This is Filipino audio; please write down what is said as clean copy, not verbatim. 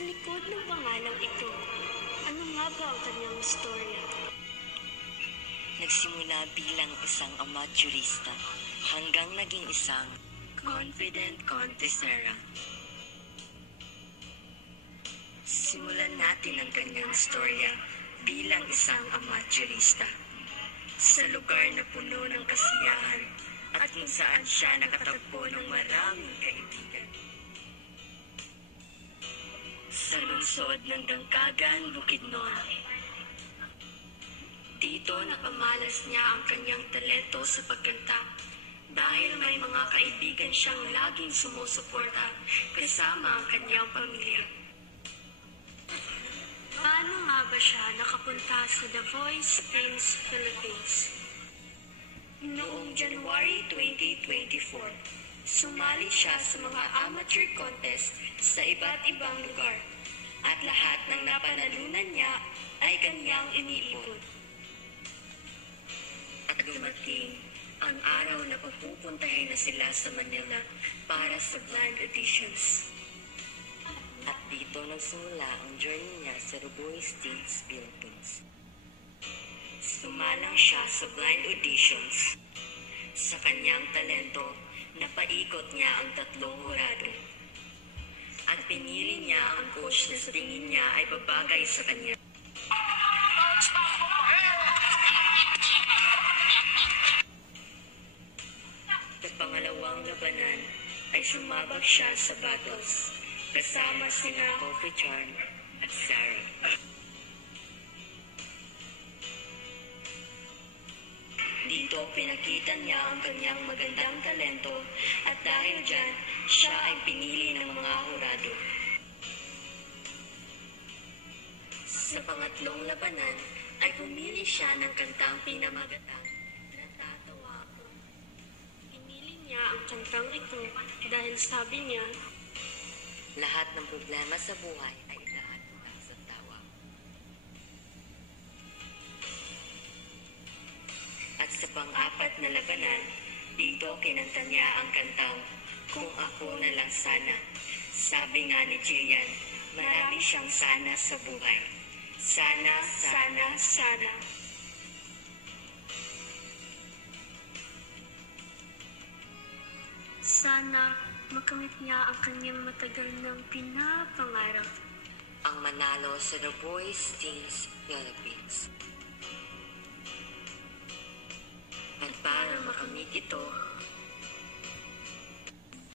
Sa likod ng pangalang ito, ano nga ba ang kanyang istorya? Nagsimula bilang isang amateurista hanggang naging isang confident contestera. Simulan natin ang kanyang istorya bilang isang amateurista sa lugar na puno ng kasiyahan at kung saan siya nakatagpo ng maraming kaibigan. Sa lungsod ng Dangkagan, Bukidnon. Dito napamalas niya ang kanyang talento sa pagkanta dahil may mga kaibigan siyang laging sumusuporta kasama ang kanyang pamilya. Paano nga ba siya nakapunta sa The Voice Teams Philippines? Noong January 2024, sumali siya sa mga amateur contest sa iba't ibang lugar at lahat ng napanalunan niya ay kanyang iniipon. At dumating ang araw na pupuntahin na sila sa Manila para sa blind auditions. At dito nagsimula ang journey niya sa The Voice Teams Philippines. Sumalang siya sa blind auditions. Sa kanyang talento, napaikot niya ang 3 hurado. At pinili niya ang coach na sa tingin niya ay babagay sa kanya. Sa pangalawang labanan ay sumabak siya sa battles kasama sina Coffee Charm at Sarah. Dito pinakita niya ang kanyang magandang talento at dahil dyan, siya ay pinili ng mga hurado. Sa pangatlong labanan ay pumili siya ng kantang pinamagatang Natatawa Ako. Pinili niya ang kantang ito dahil sabi niya, lahat ng problema sa buhay ay daan sa tawa. At sa pang-4 na labanan, dito kinanta niya ang kantang Kung Ako Na Lang Sana. Sabi nga ni Jillian, marami siyang sana sa buhay. Sana, sana, sana. sana makamit niya ang kanyang matagal ng pinapangarap. Ang manalo sa The Voice Teams Philippines. At para makamit ito,